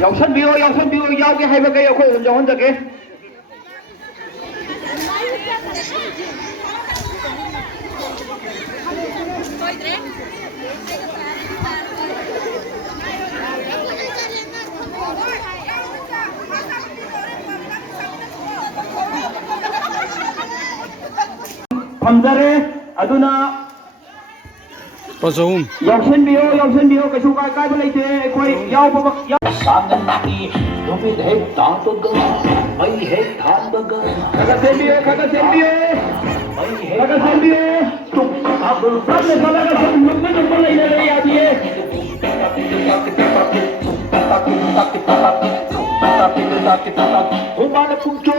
ꯌꯥꯎꯁꯟꯕꯤꯌꯣ ꯌꯥꯎꯁꯟꯕꯤꯌꯣ ꯌꯥꯎꯒꯦ ꯍꯥꯏꯕꯒꯩ ꯑꯩꯈꯣꯏ ꯑꯗꯨꯝ ꯌꯥꯎꯍꯟꯖꯒꯦ ꯊꯝꯖꯔꯦ ꯑꯗꯨꯅ ꯄꯆꯍꯨꯝ ꯌꯥꯎꯁꯟꯕꯤꯌꯣ ꯌꯥꯎꯁꯟꯕꯤꯌꯣ ꯀꯩꯁꯨ ꯀꯥꯏꯕ ꯂꯩꯇꯦ ꯑꯩꯈꯣই ꯌꯥꯎꯕ सागनानी तुम्हें है तांतोगा मैं है थांबगा खगा सेंबियो मैं है खगा सेंबियो तुम अब सबने सदा का सब नंबर लेने ले आती है Humana punto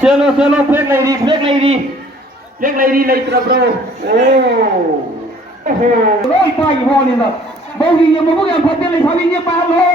चलो चलो फेंक लेडी लेटर ब्रो ओहो लोई पाई होने ना बहुगी ये ममुगे हम फटे ले सावी ये पाल हो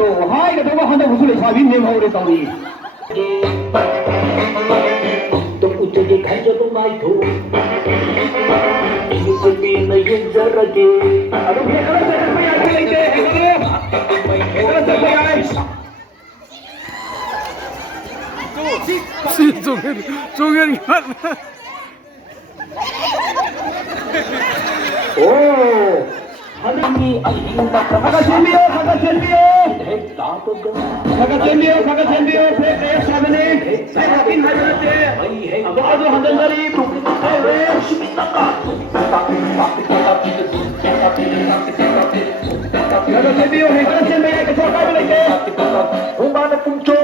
तो हाय के तो हंदा वसूले सावी नेम हो रे तौरी तो कुछ दिखाई जब मैं तो ये तो भी नहीं जरा के अरे ये करो से पे आके लेते करो से पे आए 종현 ओ हनी अहिंदा खगा सेंबियो है तांतोगा खगा सेंबियो फेंक ले सामने से हकिन है बनते मैं है अब जो हंदंदरी खगा सेंबियो के छोटा भी लेते Humana punto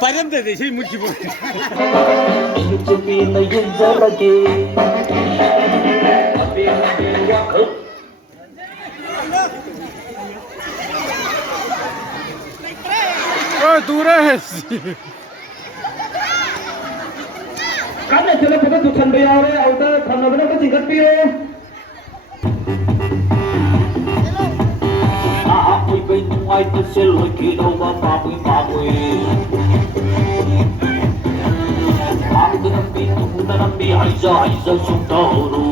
빠른데 대신 묻기 보내. ये तो भी नहीं जरा के अबे मैं वाक दूर है काने चले पता तू ठंडे आ रहे आउटर ठंडा बना को चिकट पियो कोई कोई नुआई तो से लगी दो बाबू नंबी हाइजा सुंदरू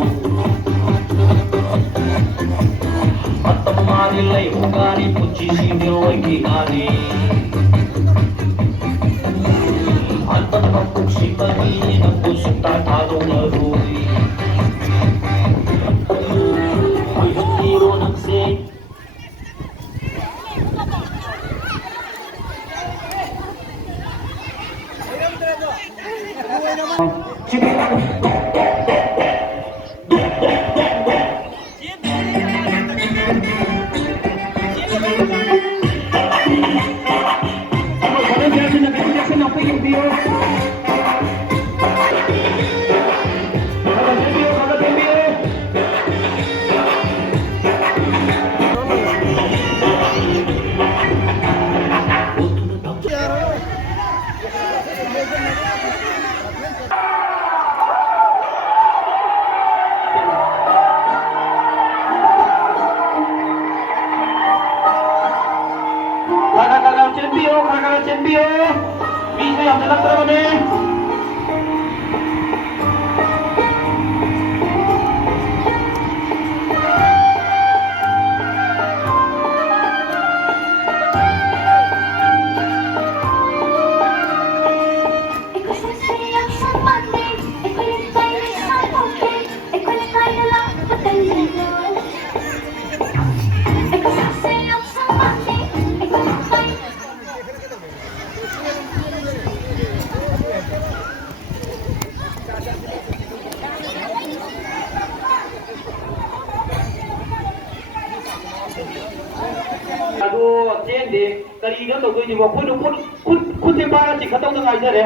अतमारी लई उगारी पुची सीने लगी गानी अतन पुची बनी नंबू सुता थारो लरूई कोई हीरो नंसे ꯆꯦꯟꯕꯤꯌꯨ ꯃꯤꯁꯨ ꯌꯥꯝꯅꯂꯛꯇ꯭ꯔꯕꯅꯤ ꯑꯗꯣ ꯆꯦꯟꯗꯦ ꯀꯔꯤꯅꯣ ꯇꯧꯗꯣꯏꯁꯤꯕꯣ ꯈꯨꯠꯁꯦ ꯄꯥꯔ ꯆꯤꯡꯈꯠꯇꯧꯗ ꯉꯥꯏꯖꯔꯦ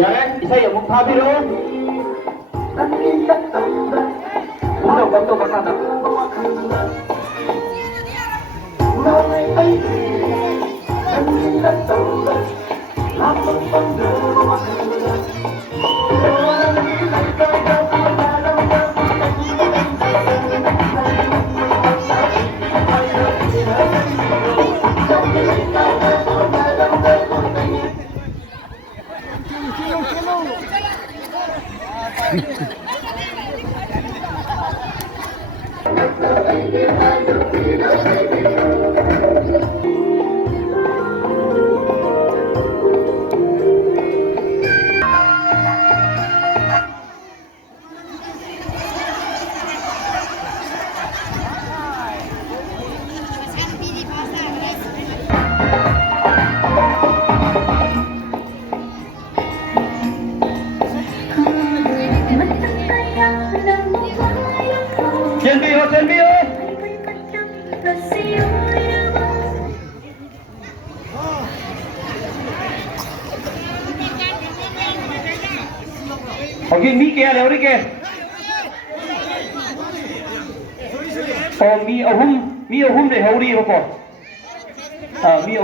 ꯌꯥꯔꯦ ꯏꯁꯩ ꯑꯃꯨꯛ ꯊꯥꯕꯤꯔꯣ ꯇꯧꯕ ꯀꯥꯟꯗ ꯆꯦꯟꯕꯤꯌꯨ ꯆꯦꯟꯕꯤꯌꯨ ꯍꯧꯖꯤꯛ ꯃꯤ ꯀꯌꯥ ꯂꯩꯍꯧꯔꯤꯒꯦ ꯃꯤ ꯑꯍꯨꯝ ꯂꯩꯍꯧꯔꯤꯕꯀꯣ ꯃꯤ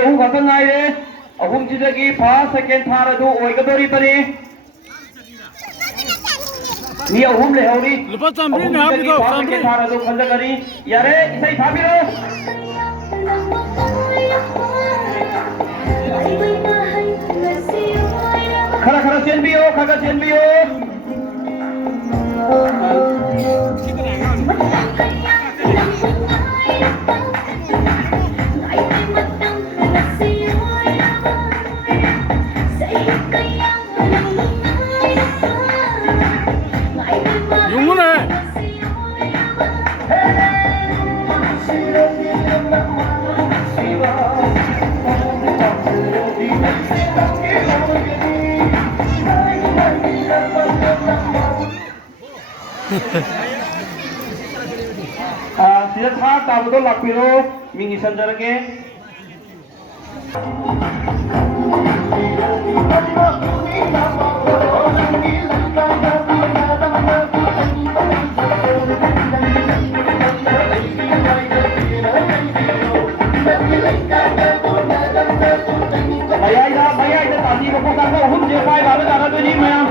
ꯑꯍꯨꯝ ꯈꯛꯇ ꯉꯥꯏꯔꯦ ꯑꯍꯨꯝꯁꯤꯗꯒꯤ ꯐꯥꯔꯁ ꯁꯦꯀꯦꯟ ꯊꯥꯔ ꯑꯗꯨ ꯑꯣꯏꯒꯗꯧꯔꯤꯕꯅꯤ ꯃꯤ ꯑꯍꯨꯝ ꯂꯩꯍꯧꯔꯤ lupa tambrin ha ꯑꯍꯨꯝꯁꯤꯗꯒꯤ bito first second tambrin ꯊꯥꯔ ꯑꯗꯨ ꯈꯟꯖꯒꯅꯤ ꯌꯥꯔꯦ ꯏꯁꯩ ꯊꯥꯕꯤꯔꯣ खरा चेंबियो खरा चेंबियो 용문에 sida tha tabdo lakpiro mingi sanjarage Bayai da tadi ko ka ko hum je pai ba da ra to ni mayam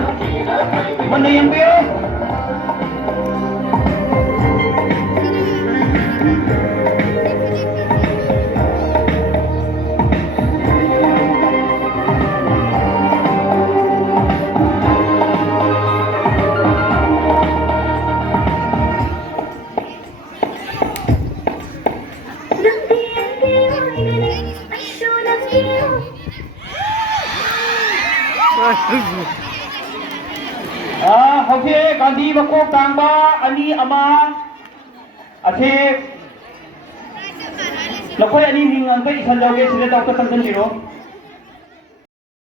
man nei yang bio Hauke Gandhi Bakok Tangba Ani Ama Ase Lakoi Ani Ningan Kai Isan Jauge Sile Dr. Tantan Biro